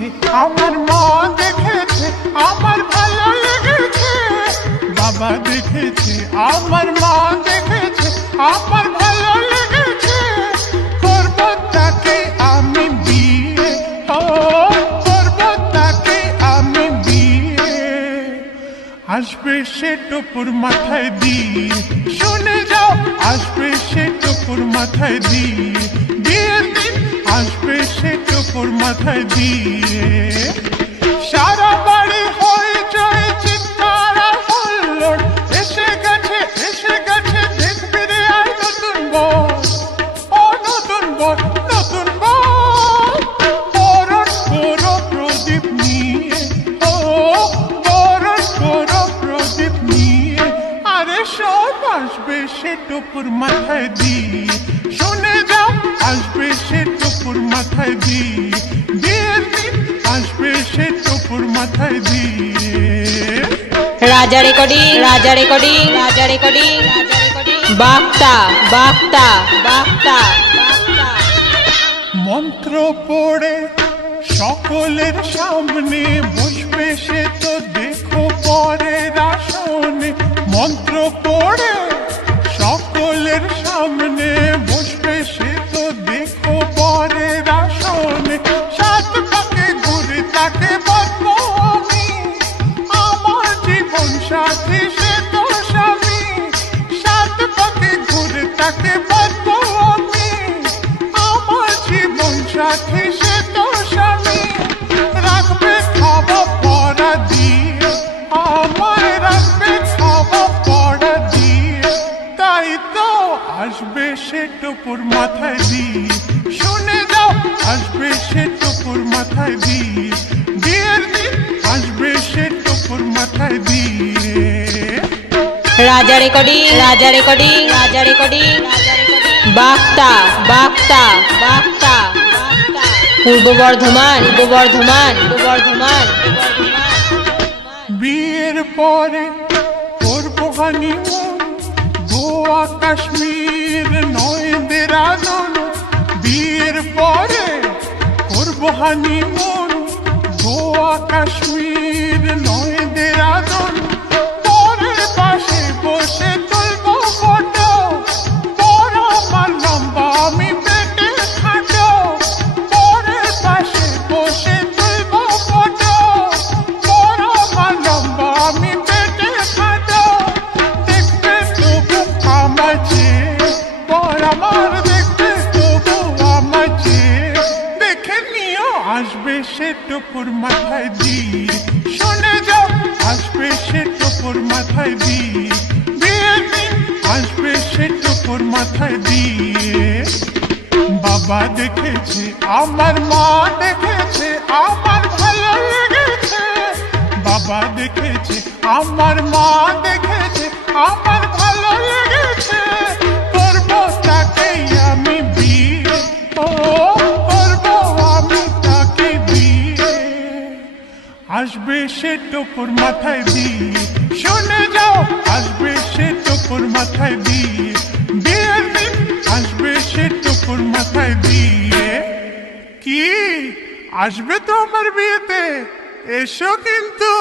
দেখেছে আমার মা দেখেছে আমার ভালো লেগেছে, বাবা দেখেছে আমার মা দেখেছে আমার ভালো লেগেছে, করব তাকে আমি বিয়ে, ও করব তাকে আমি বিয়ে। আসবে সে টুপুর মাথায় দিয়ে, শুনে যাও আসবে সে টুপুর মাথায় দিয়ে, বিয়ের দিন আসবে সে টুপুর মাথায় দিয়ে। সারা বাড়ি হইচই চিৎকার আর হুল্লোড়, এসে গেছে দেখবি রে আয় নতুন বর, ও নতুন বর নতুন বর। বরণ করো প্রদীপ নিয়ে, ও বরণ করো প্রদীপ নিয়ে, আরে সব আসবে সে টুপুর মাথায় দিয়ে, শুনে যাও আসবে সে টুপুর মাথায় দিয়ে, বিয়ের দিন আসবে সে টুপুর মাথায় দিয়ে। রাজা রেকর্ডিং, রাজা রেকর্ডিং, রাজা রেকর্ডিং, বার্তা বার্তা বার্তা। মন্ত্র পড়ে সকলের সামনে বসবে সে তো দেখো পরের আসনে, মন্ত্র পড়ে সকলের সামনে বসবে সে তো দেখো পরের আসনে, সাত পাকে ঘুরে তাকে বলবো আমি আমার জীবন সাথী সে তো স্বামী, সাত পাকে ঘুরে তাকে বলবো আমি আমার জীবন সাথী সে তো স্বামী। রাখবে খাওয়া পড়া দিয়ে, আমায় রাখবে খাওয়া পড়া দিয়ে, তাই তো আসবে সে টুপুর মাথায় দিয়ে, শুনে যাও আসবে সে টুপুর মাথায় দিয়ে, বিয়ের দিন আসবে সে টুপুর মাথায় দিয়ে। রাজা রেকর্ডিং, রাজা রেকর্ডিং, রাজা রেকর্ডিং, বার্তা বার্তা বার্তা। পূর্ব বর্ধমান, পূর্ব বর্ধমান, পূর্ব বর্ধমান। বিয়ের পরে করবো হানিমুন, গোয়া কাশ্মীর নয় দেরাদুন, বিয়ের পরে করবো হানিমুন, গোয়া কাশ্মীর নয় দেরাদুন, বরের পাশে বসে তুলবো ফটো, বর আমার লম্বা আমি পেটে খাটো, বরের পাশে বসে তুলবো ফটো, বর আমার লম্বা আমি পেটে খাটো, দেখবে তবু আমাছে বর আমার, দেখবে তবু আমাছে, দেখে নিও আসবে সে টুপুর মাথায় দিয়ে, শুনে যাও আসবে সে টুপুর মাথায় দিয়ে, বিয়ের দিন আসবে সে টুপুর মাথায় দিয়ে। বাবা দেখেছে আমার মা দেখেছে আমার ভালো লেগেছে, বাবা দেখেছে আমার মা দেখেছে আমার ভালো লেগেছে, করব তাকেই আমি বিয়ে, ও করব আমি তাকে বিয়ে। আসবে সে টুপুর মাথায় দিয়ে, শুনে যাও আসবে সে টুপুর মাথায় দিয়ে, বিয়ের দিন আসবে সে টুপুর মাথায় দিয়ে। কি আসবে তো আমার বিয়েতে, এসো কিন্তু।